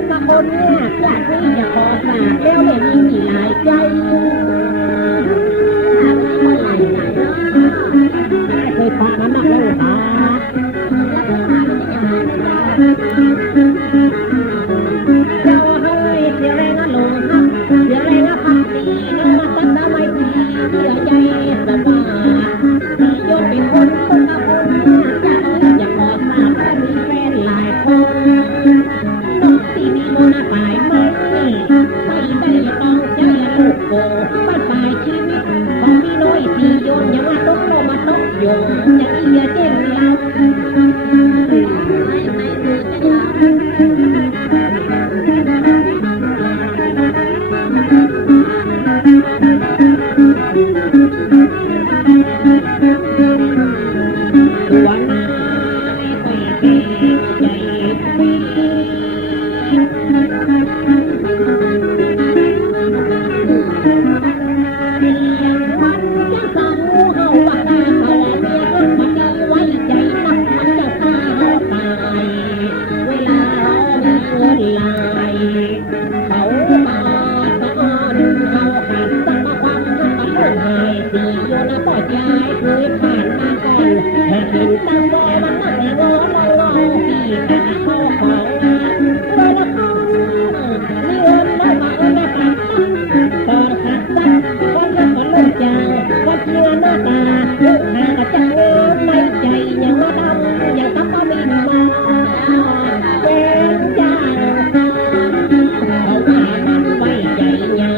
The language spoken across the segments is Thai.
กมาคนเนี่ยอยากที่จะขอฝากแล้วไม่มีหลายใจเคยพามันนักแล้วตาเจ้าให้เสียแรงลงเสียแรงพักดีแล้วมาตั้งน้ำไม่ดีเสียใจสบายที่ยศเป็นคนคนมาคนอยากขอฝากว่ามีแฟนหลายคนน้องที่มีโมนาฝ่ายไม่ได้ต้องใจลูกโกบ้านฝ่ายชีวิตของพี่น้อยที่โยนอย่ามาต้องโลมาต้องโยนอย่าเอียเจ้งเราตัวน้ายค่อยเกใจดีมันจะเศร้าเฮาว่าตาเขาเมียมันจะไว้ใจนักมันจะฆ่าเฮาตายเวลาเรามีเงินลายเขามาตอนเขาหันต้องมาความมันลูกหายสีโยนปล่อยใจเคยผ่านมาก่อนถ้าเห็นตาบอมันนั่งงอเราที่ตาเขาของงานเวลาเขามีเงินแล้วมาเงินแล้วกันตอนขัดสักวันละคนลูกจางวันเชื่อหน้าตาลูกหางกระจังในใจยังมาดำยังต้องมาบินมาเป็นเจ้าเขาว่ามันไว้ใจยา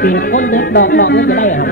เป็นคนเด็ดดอกนี่จะได้เหรอ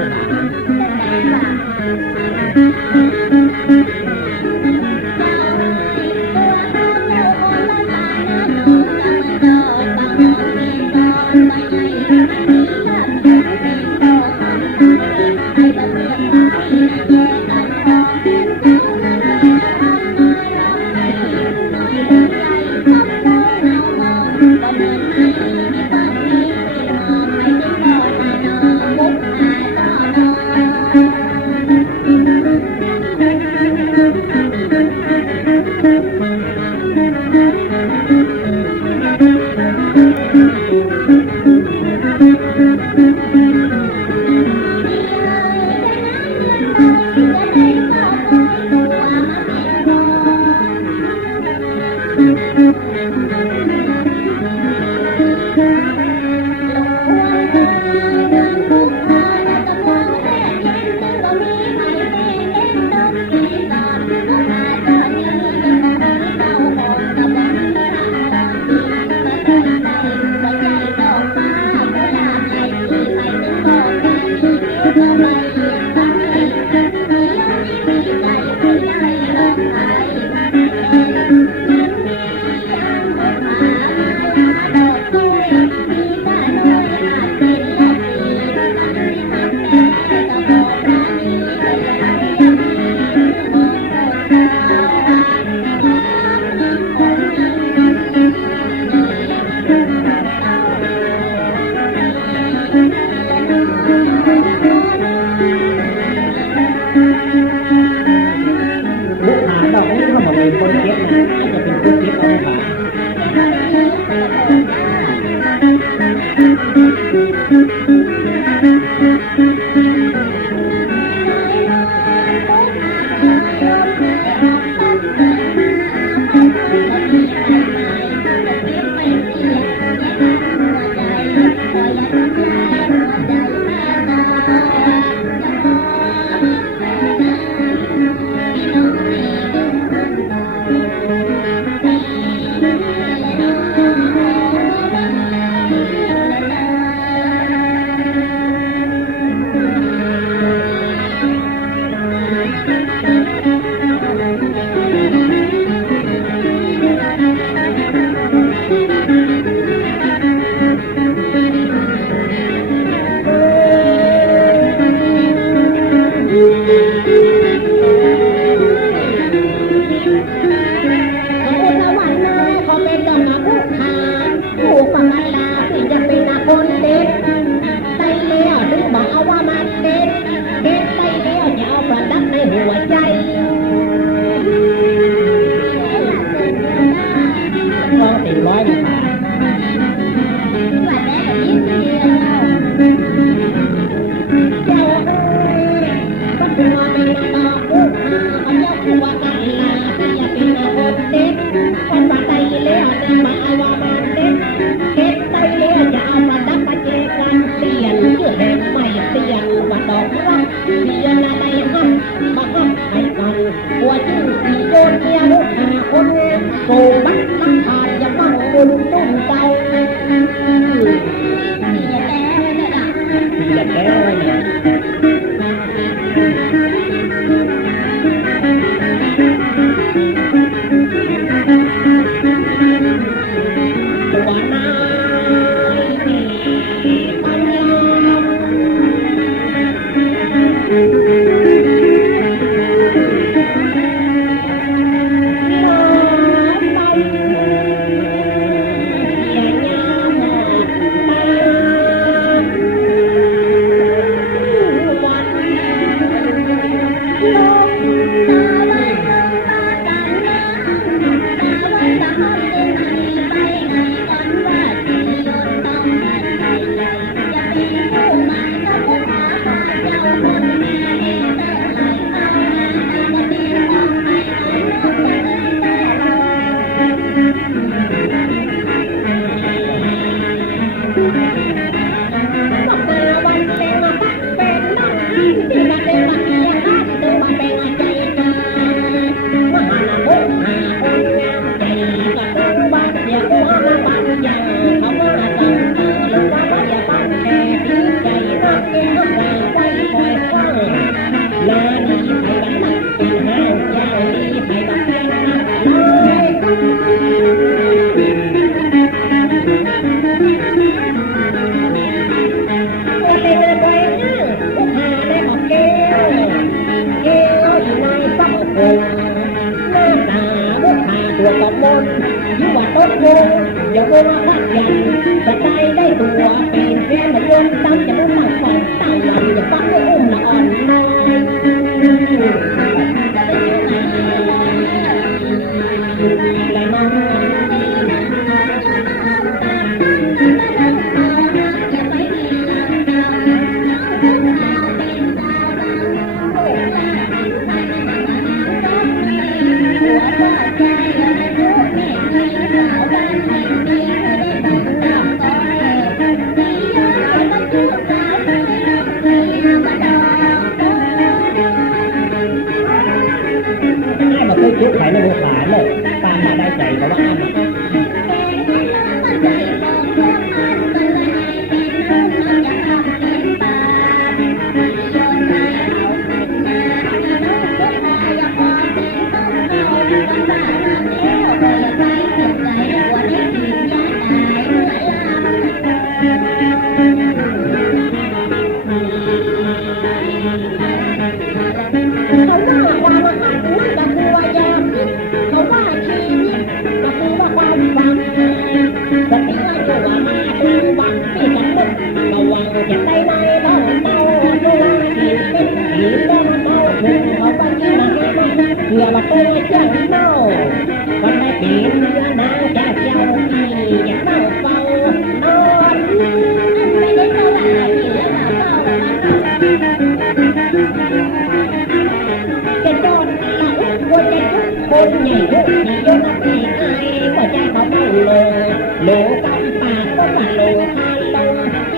โลกำปากก็มาโลคาลง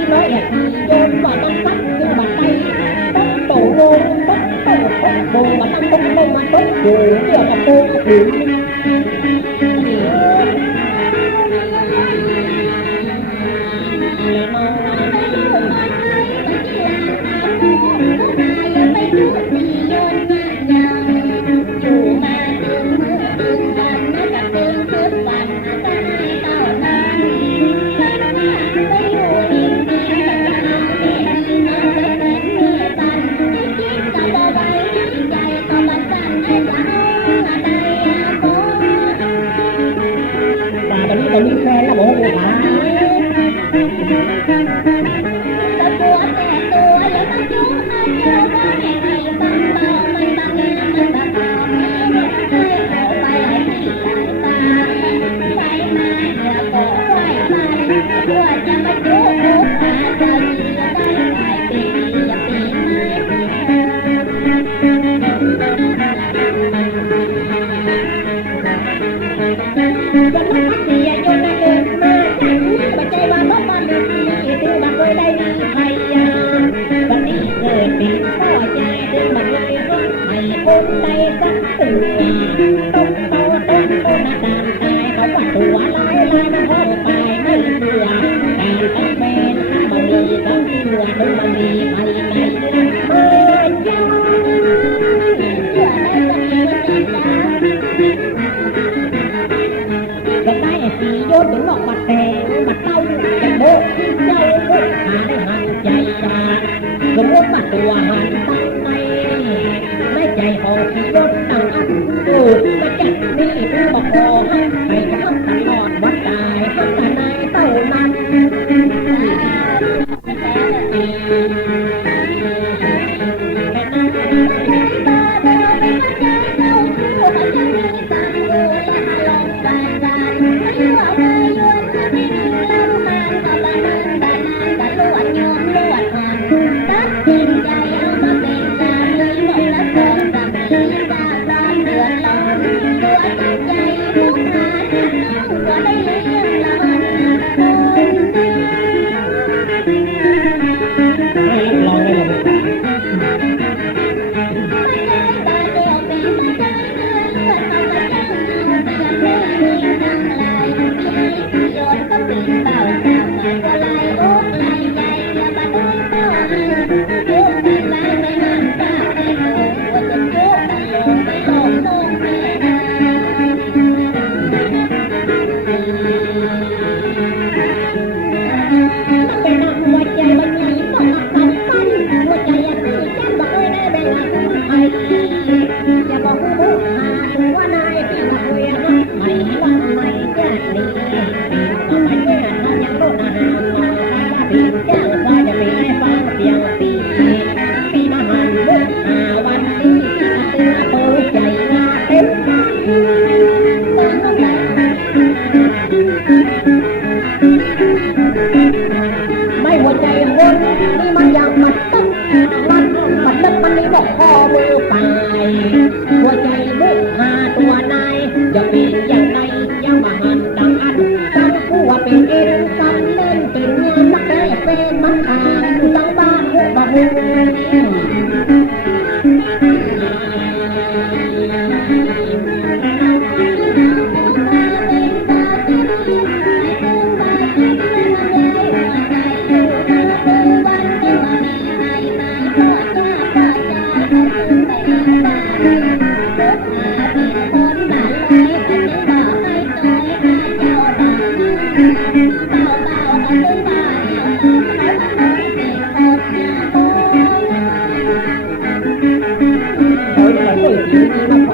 ปูถึงตอนนี้แฟนแล้วบอกว่าหาคนใดสักตัวต้องโตต้องโตนาตามตายเขาว่าตัวลายมันห้องตายไม่เบื่อการตั้งเป็นมันมีตั้งเชื่อถึงมันมีภายในเมื่อยังเชื่อในสักวันจะได้สีโยนถึงหลอกบัดแดงบัดเต้าจะโบกเจ้าโบกหาได้หันใจตาสมมติว่าตัวหันตั้งไม่ใจของที่รถต่างอันดูมาจัดนี่ผู้บอกขอให้ทำตลอดวัดตายทำแต่นายเต้านั้นไม่หัวใจคนนี่มันยังมันตึ๊บมันนี่บอกพ่อมือไปหัวใจมุกหาตัวนายจะเป็นอย่างไรยังมาหันดังอันตั้งผู้ว่าเป็นเองกันเล่นเป็นงานนักแต่เป็นมันอ่านตั้งบ้านหัวบ้าน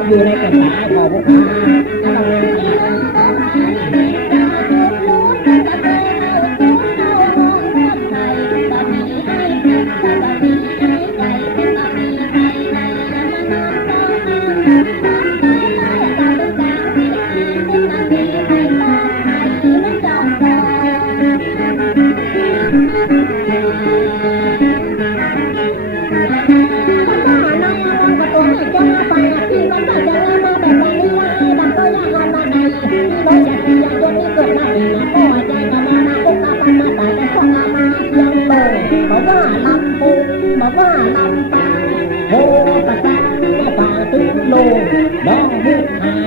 อยู่ในกระแสของพวกข้าว่าลำปางโหตะแตงว่าป่าตึงโลน้องมุกหา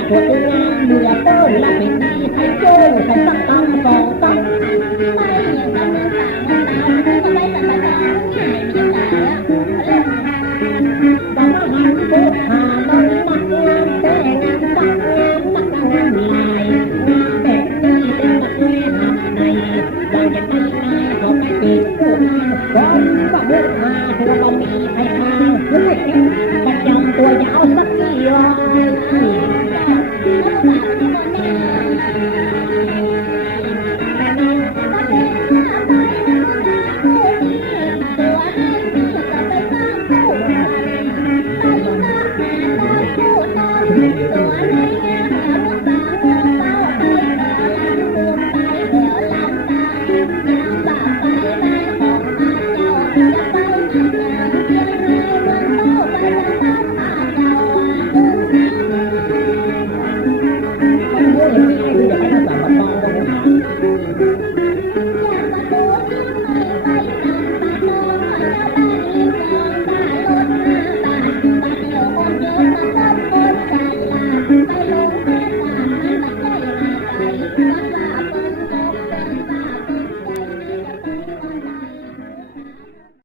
พุทธาคือบ่มีใครใคร